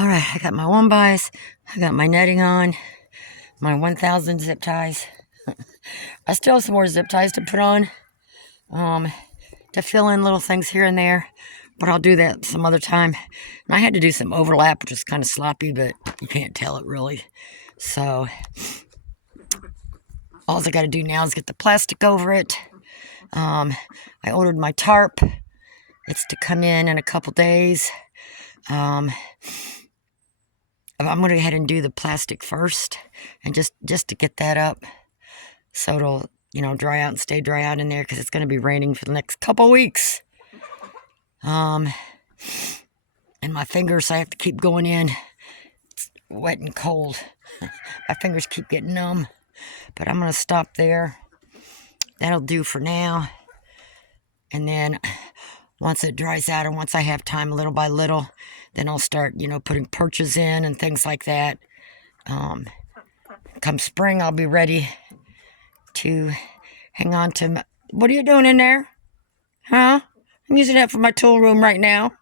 All right, I got my 1-bys. I got my netting on, my 1,000 zip ties. I still have some more zip ties to put on to fill in little things here and there, but I'll do that some other time. And I had to do some overlap, which is kind of sloppy, but you can't tell it really. So all I got to do now is get the plastic over it. I ordered my tarp. It's to come in a couple days. I'm going to go ahead and do the plastic first, and just to get that up so it'll, dry out and stay dry out in there, because it's going to be raining for the next couple weeks. And my fingers, I have to keep going in. It's wet and cold. My fingers keep getting numb, but I'm going to stop there. That'll do for now. And then once it dries out, or once I have time little by little, then I'll start, putting perches in and things like that. Come spring, I'll be ready to hang on to what are you doing in there? Huh? I'm using that for my tool room right now.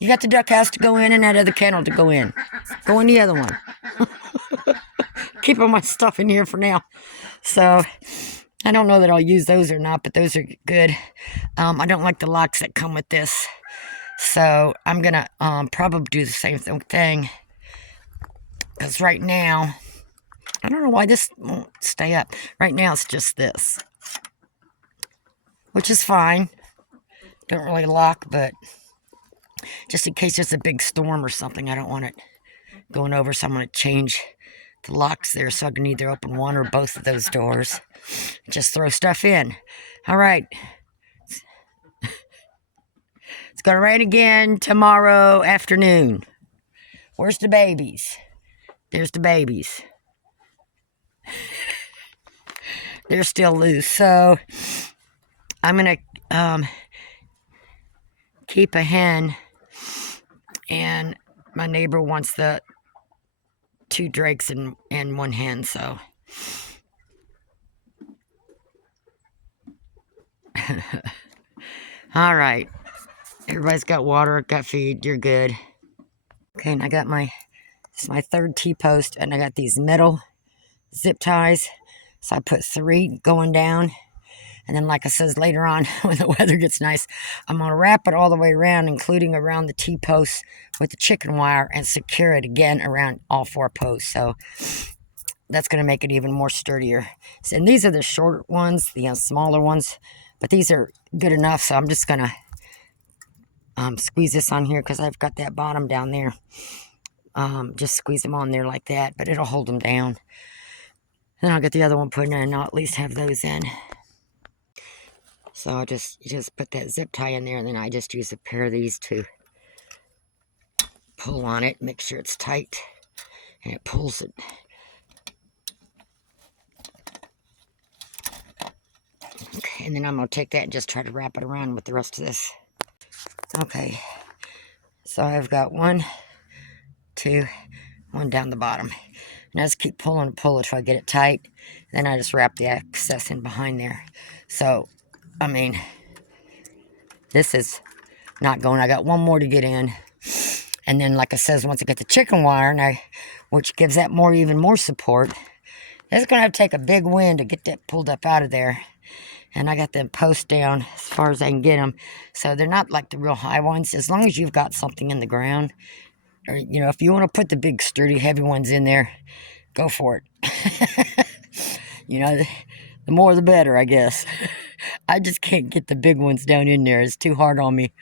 You got the duck house to go in and that other kennel to go in. Go in the other one. Keep all my stuff in here for now. So I don't know that I'll use those or not, but those are good. I don't like the locks that come with this. So I'm going to probably do the same thing. Because right now, I don't know why this won't stay up. Right now it's just this. Which is fine. Don't really lock, but just in case there's a big storm or something, I don't want it going over. So I'm going to change the locks there so I can either open one or both of those doors. Just throw stuff in. All right. It's going to rain again tomorrow afternoon. Where's the babies? There's the babies. They're still loose. So I'm going to keep a hen. And my neighbor wants the 2 drakes and 1 hen. So all right. Everybody's got water, got feed, you're good. Okay, and I got this is my 3rd T-post, and I got these metal zip ties. So I put 3 going down. And then, like I says, later on, when the weather gets nice, I'm going to wrap it all the way around, including around the T-posts with the chicken wire, and secure it again around all 4 posts. So that's going to make it even more sturdier. So, and these are the shorter ones, the smaller ones. But these are good enough, so I'm just going to squeeze this on here because I've got that bottom down there. Just squeeze them on there like that, but it'll hold them down. Then I'll get the other one put in, and I'll at least have those in. So you just put that zip tie in there, and then I just use a pair of these to pull on it, make sure it's tight, and it pulls it. Okay, and then I'm going to take that and just try to wrap it around with the rest of this. Okay, so I've got 1, 2, 1 down the bottom. And I just keep pulling and pull it till I get it tight. Then I just wrap the excess in behind there. So, I mean, this is not going. I got 1 more to get in. And then, like I says, once I get the chicken wire, which gives that even more support, it's going to have to take a big wind to get that pulled up out of there. And I got them posts down as far as I can get them. So they're not like the real high ones. As long as you've got something in the ground, or, if you want to put the big, sturdy, heavy ones in there, go for it. The more the better, I guess. I just can't get the big ones down in there. It's too hard on me.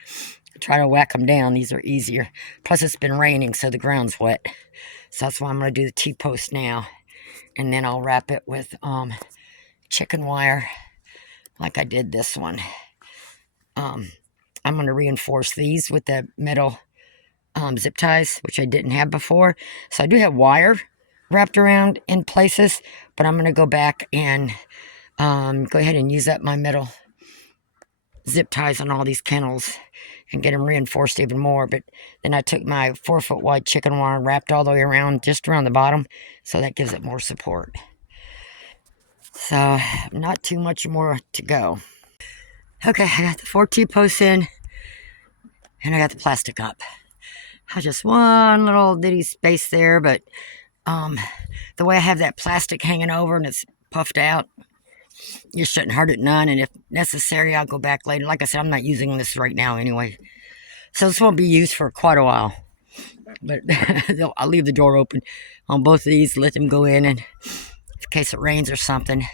Try to whack them down. These are easier. Plus, it's been raining, so the ground's wet. So that's why I'm going to do the T-post now. And then I'll wrap it with chicken wire like I did this one. I'm going to reinforce these with the metal zip ties, which I didn't have before. So I do have wire wrapped around in places, but I'm going to go back and go ahead and use up my metal zip ties on all these kennels and get them reinforced even more. But then I took my 4-foot wide chicken wire and wrapped all the way around, just around the bottom, so that gives it more support. So not too much more to go. Okay, I got the 4 T-posts in, and I got the plastic up. has just one little ditty space there, but the way I have that plastic hanging over and it's puffed out, you shouldn't hurt it none. And if necessary, I'll go back later. Like I said, I'm not using this right now anyway. So this won't be used for quite a while. But I'll leave the door open on both of these, let them go in, and in case it rains or something.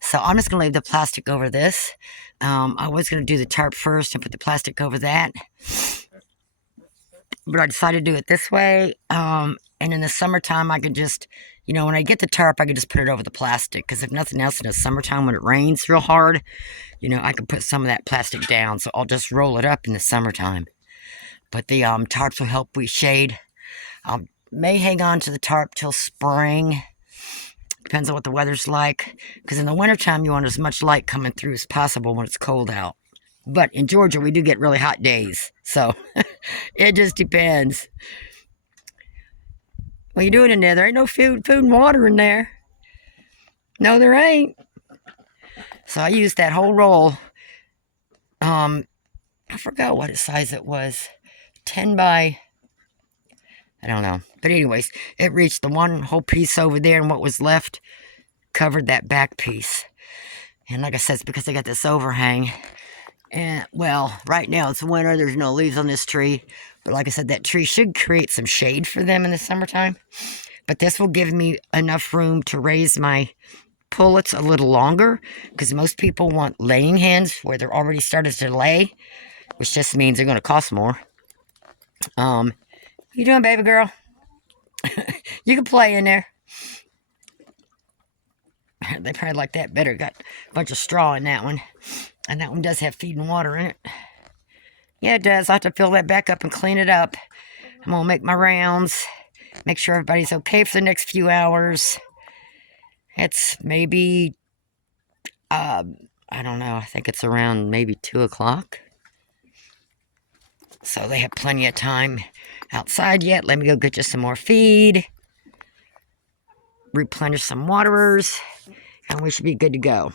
So I'm just going to leave the plastic over this. I was going to do the tarp first and put the plastic over that. But I decided to do it this way. And in the summertime, I could just, when I get the tarp, I could just put it over the plastic. Because if nothing else, in the summertime when it rains real hard, I can put some of that plastic down. So I'll just roll it up in the summertime. But the tarps will help with shade. I may hang on to the tarp till spring. Depends on what the weather's like. Because in the wintertime, you want as much light coming through as possible when it's cold out. But in Georgia, we do get really hot days. So it just depends. What are you doing in there? There ain't no food and water in there. No, there ain't. So I used that whole roll. I forgot what size it was. 10 by, I don't know. But anyways, it reached the one whole piece over there, and what was left covered that back piece. And like I said, it's because I got this overhang. And, well, right now it's winter. There's no leaves on this tree. But like I said, that tree should create some shade for them in the summertime. But this will give me enough room to raise my pullets a little longer. Because most people want laying hens where they're already started to lay. Which just means they're going to cost more. What you doing, baby girl? You can play in there. They probably like that better. Got a bunch of straw in that one. And that one does have feed and water in it. Yeah, it does. I'll have to fill that back up and clean it up. I'm going to make my rounds. Make sure everybody's okay for the next few hours. It's maybe, I don't know. I think it's around maybe 2 o'clock. So they have plenty of time outside yet. Let me go get you some more feed. Replenish some waterers. And we should be good to go.